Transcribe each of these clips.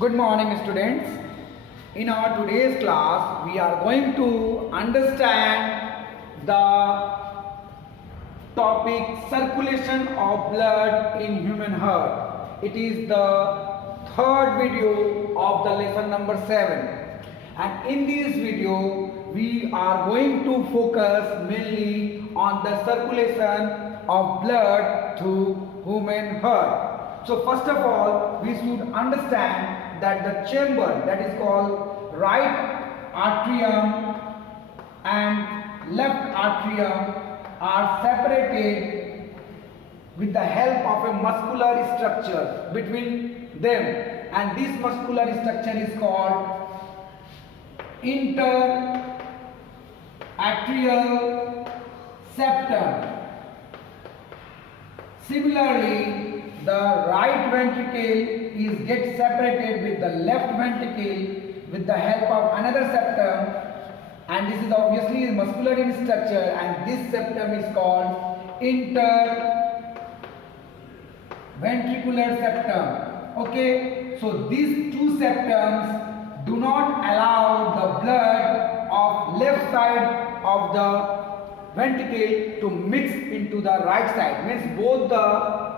Good morning, students. In our today's class, we are going to understand the topic circulation of blood in human heart. It is the third video of the lesson number 7. And in this video, we are going to focus mainly on the circulation of blood through human heart. So first of all, we should understand that the chamber that is called right atrium and left atrium are separated with the help of a muscular structure between them, and this muscular structure is called interatrial septum. Similarly, the right ventricle gets separated with the left ventricle with the help of another septum, and this is obviously muscular in structure, and this septum is called interventricular septum. Okay, so these two septums do not allow the blood of left side of the ventricle to mix into the right side, means both the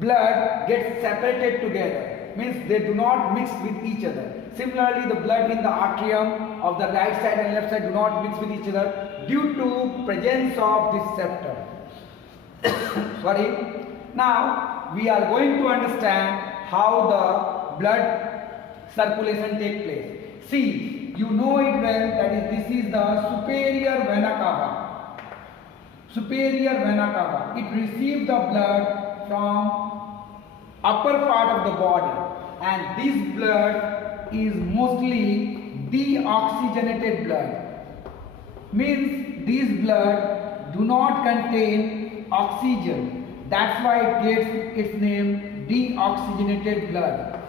blood gets separated together, means they do not mix with each other. Similarly, the blood in the atrium of the right side and left side do not mix with each other due to presence of this septum. Sorry. Now we are going to understand how the blood circulation take place. See, you know it well that this is the superior vena cava. Superior vena cava. It receives the blood from upper part of the body, and this blood is mostly deoxygenated blood. Means this blood do not contain oxygen. That's why it gets its name deoxygenated blood.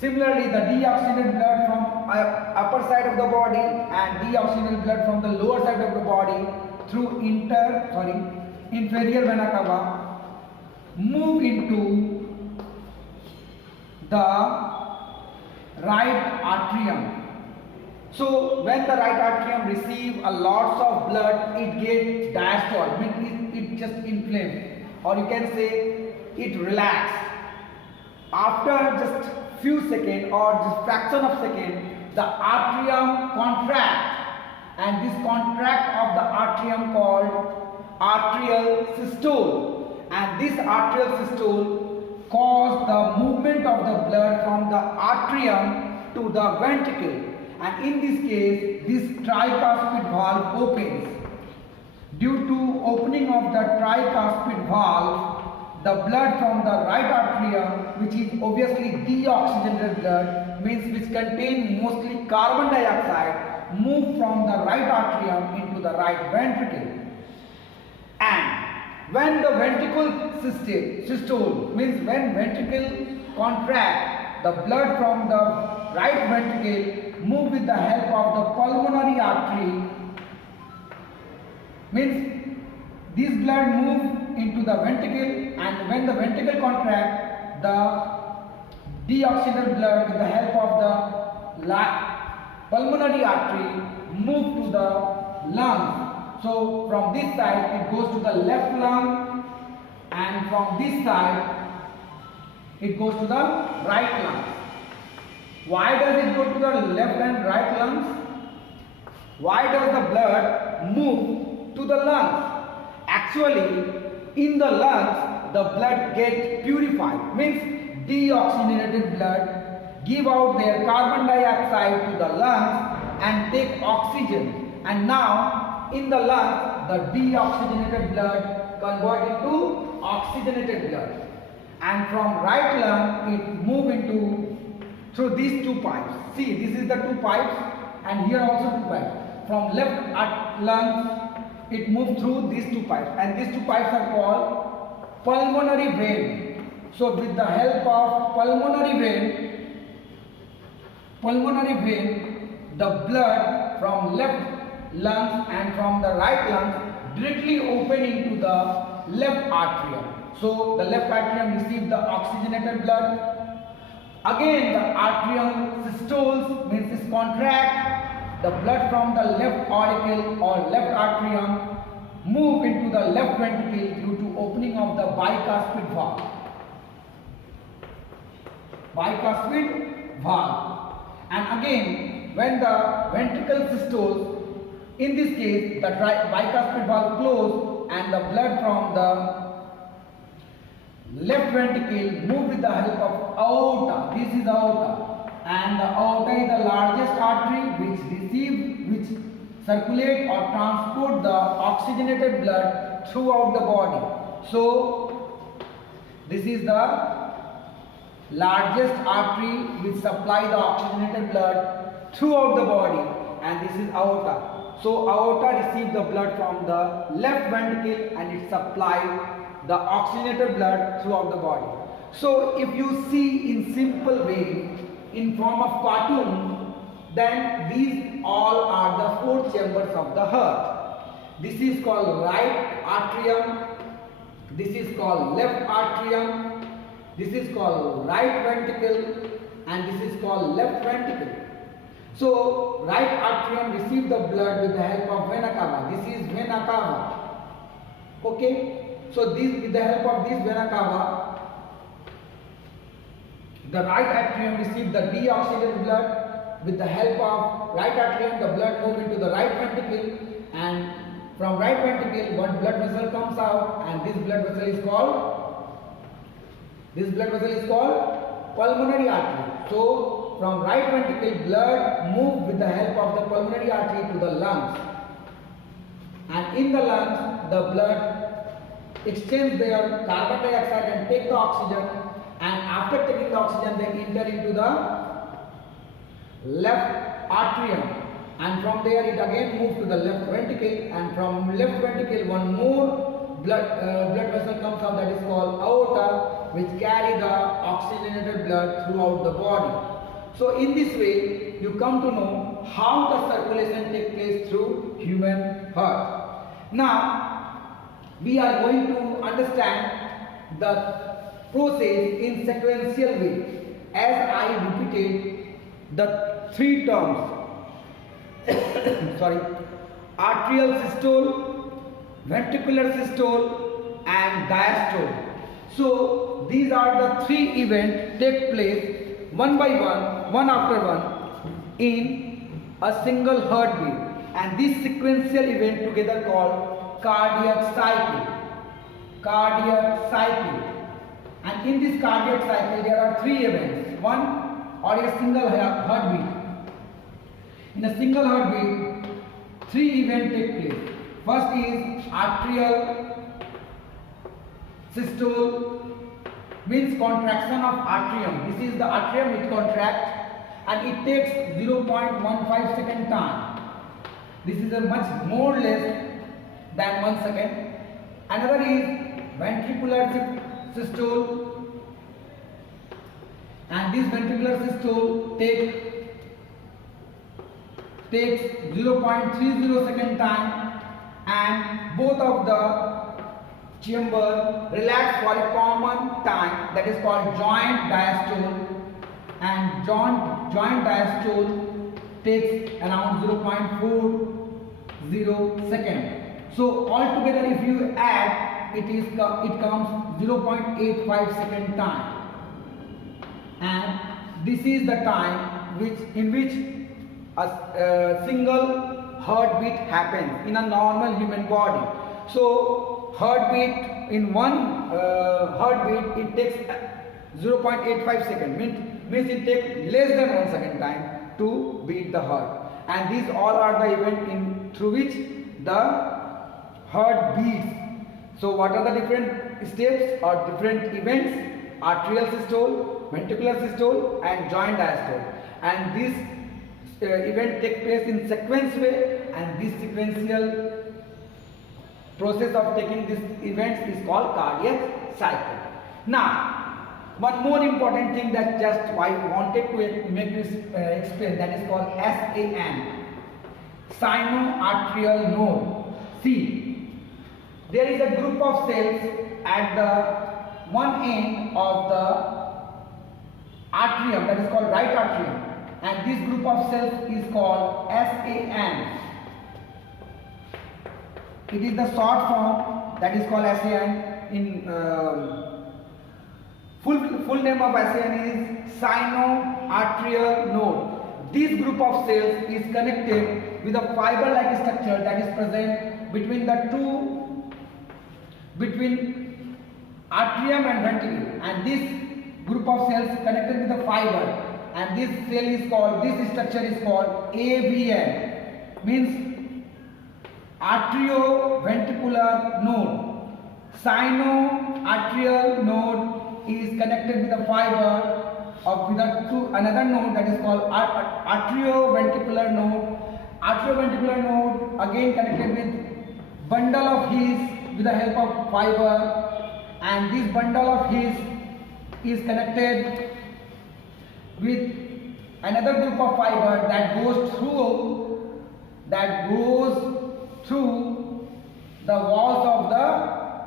Similarly, the deoxygenated blood from upper side of the body and deoxygenated blood from the lower side of the body through inferior vena cava move into the right atrium. So when the right atrium receives a lots of blood, it gets diastole, means it just inflames, or you can say it relaxes. After just few seconds or just fraction of second, the atrium contracts, and this contract of the atrium called arterial systole, and this arterial systole cause the movement of the blood from the atrium to the ventricle, and in this case this tricuspid valve opens. Due to opening of the tricuspid valve, the blood from the right atrium, which is obviously deoxygenated blood, means which contain mostly carbon dioxide, move from the right atrium into the right ventricle. And when the ventricle systole, means when ventricle contract, the blood from the right ventricle move with the help of the pulmonary artery, means this blood move into the ventricle, and when the ventricle contract, the deoxygenated blood with the help of the pulmonary artery move to the lungs. So from this side it goes to the left lung, and from this side it goes to the right lung. Why does it go to the left and right lungs? Why does the blood move to the lungs? Actually, in the lungs, the blood gets purified, means deoxygenated blood give out their carbon dioxide to the lungs and take oxygen, and now in the lungs the deoxygenated blood convert into oxygenated blood, and from right lung it move into through these two pipes. See, this is the two pipes, and here also two pipes. From left lung it moves through these two pipes, and these two pipes are called pulmonary vein. So with the help of pulmonary vein, the blood from left lungs and from the right lungs directly open into the left atrium. So the left atrium receives the oxygenated blood, Again, the atrium systoles means is contract. The blood from the left auricle or left atrium move into the left ventricle due to opening of the bicuspid valve. Bicuspid valve. And again, when the ventricle systoles, in this case, the bicuspid valve closed and the blood from the left ventricle move with the help of aorta. This is aorta, and the aorta is the largest artery which circulate or transport the oxygenated blood throughout the body. So this is the largest artery which supply the oxygenated blood throughout the body, and this is aorta. So aorta receives the blood from the left ventricle and it supplies the oxygenated blood throughout the body. So if you see in simple way, in form of cartoon, then these all are the four chambers of the heart. This is called right atrium, this is called left atrium, this is called right ventricle, and this is called left ventricle. So right atrium receives the blood with the help of vena cava. This is vena cava. Okay. So this, with the help of this vena cava, the right atrium receives the deoxygenated blood. With the help of right atrium, the blood moves into the right ventricle, and from right ventricle one blood vessel comes out, and this blood vessel is called pulmonary artery. So from right ventricle, blood moves with the help of the pulmonary artery to the lungs, and in the lungs the blood exchange their carbon dioxide and take the oxygen, and after taking the oxygen they enter into the left atrium, and from there it again moves to the left ventricle, and from left ventricle one more blood vessel comes out, that is called aorta, which carry the oxygenated blood throughout the body. So in this way you come to know how the circulation takes place through human heart. Now we are going to understand the process in sequential way, as I repeated the three terms sorry, arterial systole, ventricular systole, and diastole. So these are the three events take place one by one after one in a single heartbeat, and this sequential event together called cardiac cycle. And in this cardiac cycle there are three events. One, or a single heartbeat. In a single heartbeat, three events take place. First is arterial systole, means contraction of atrium. This is the atrium which contracts, and it takes 0.15 second time. This is a much more less than 1 second. Another is ventricular systole, and this ventricular systole takes 0.30 second time, and both of the chamber relax for a common time, that is called joint diastole, and joint diastole takes around 0.40 second. So altogether if you add, it comes 0.85 second time, and this is the time in which a single heartbeat happens in a normal human body. So heartbeat, in one heartbeat it takes 0.85 second, means it takes less than 1 second time to beat the heart, and these all are the events through which the heart beats. So what are the different steps or different events? Arterial systole, ventricular systole, and joint diastole, and this event takes place in sequence way, and this sequential process of taking these events is called cardiac cycle. Now, one more important thing that just I wanted to make you explain, that is called SAN, sinoatrial node. See, there is a group of cells at the one end of the atrium, that is called right atrium, and this group of cells is called SAN. It is the short form that is called SAN. In full name of SAN is sinoatrial node. This group of cells is connected with a fiber-like structure that is present between atrium and ventricle, and this group of cells connected with a fiber, and this structure is called AVN, means atrioventricular node. Sinoatrial node is connected with a fiber to another node that is called atrioventricular node. Atrioventricular node again connected with bundle of His with the help of fiber, and this bundle of His is connected with another group of fiber that goes through the walls of the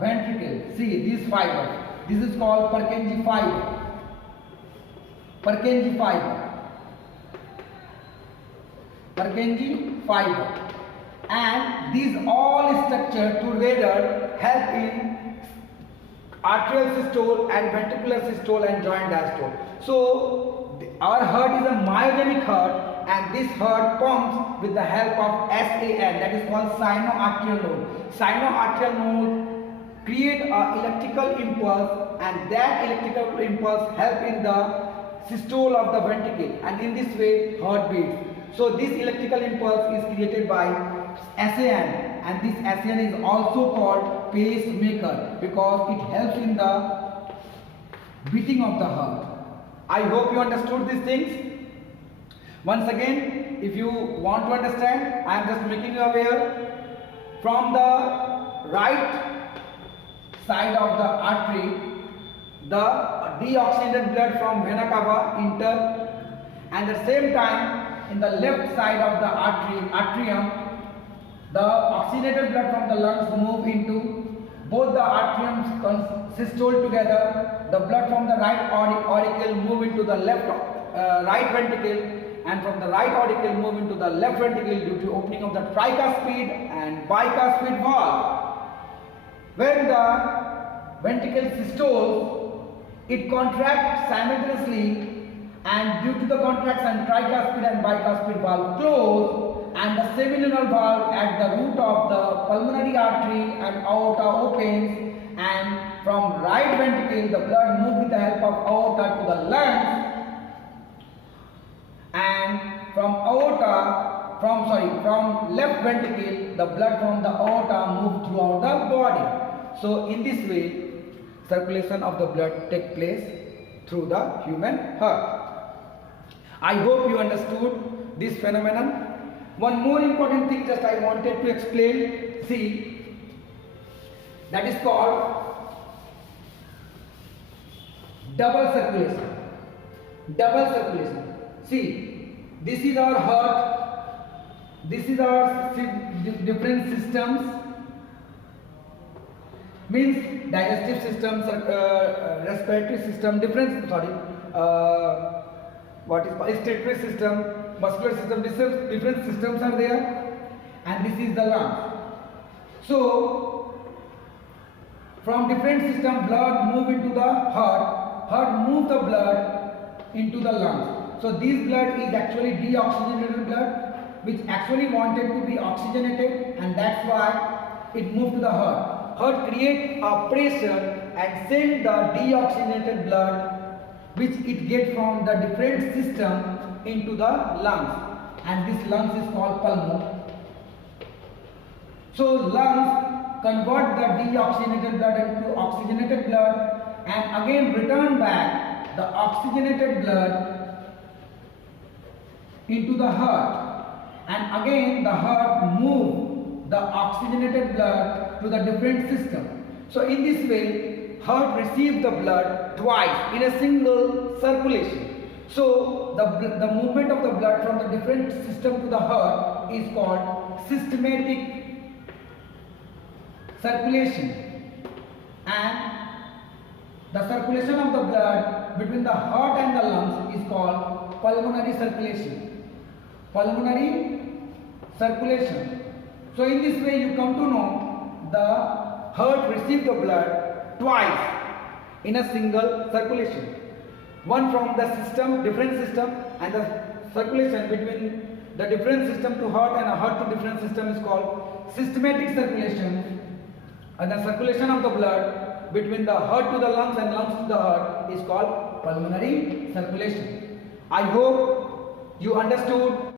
ventricle. See this fiber. This is called Purkinje fiber. Purkinje fiber. And these all structures together help in arterial systole and ventricular systole and joint diastole. So our heart is a myogenic heart, and this heart pumps with the help of SAN, that is called sinoatrial node. Sinoatrial node create an electrical impulse, and that electrical impulse help in the systole of the ventricle, and in this way heart beats. So this electrical impulse is created by SAN, and this SAN is also called pacemaker because it helps in the beating of the heart. I hope you understood these things. Once again, if you want to understand, I am just making you aware. From the right side of the artery, the deoxygenated blood from vena cava enter, and at the same time in the left side of the atrium, the oxygenated blood from the lungs move into both the atriums systole together. The blood from the right auricle move into the right ventricle, and from the right auricle move into the left ventricle due to opening of the tricuspid and bicuspid valve. When the ventricle systoles, it contracts simultaneously, and due to the contraction, tricuspid and bicuspid valve close, and the semilunar valve at the root of the pulmonary artery and aorta opens, and from right ventricle the blood moves with the help of aorta to the lungs, and from left ventricle the blood from the aorta moves throughout the body. So in this way circulation of the blood takes place through the human heart. I hope you understood this phenomenon. One more important thing just I wanted to explain, see, that is called double circulation. Double circulation. See, this is our heart, this is our different systems, means digestive system, respiratory system, respiratory system, muscular system, different systems are there, and this is the lungs. So from different system blood move into the heart move the blood into the lungs. So this blood is actually deoxygenated blood, which actually wanted to be oxygenated, and that's why it moved to the heart. Heart create a pressure and send the deoxygenated blood, which it gets from the different system into the lungs, and this lungs is called pulmon. So lungs convert the deoxygenated blood into oxygenated blood, and again return back the oxygenated blood into the heart, and again the heart move the oxygenated blood to the different system. So in this way heart receives the blood twice in a single circulation. So the movement of the blood from the different system to the heart is called systematic circulation, and the circulation of the blood between the heart and the lungs is called pulmonary circulation. Pulmonary circulation. So in this way you come to know the heart receives the blood twice in a single circulation. One from the system, different system, and the circulation between the different system to heart and a heart to different system is called systematic circulation. And the circulation of the blood between the heart to the lungs and lungs to the heart is called pulmonary circulation. I hope you understood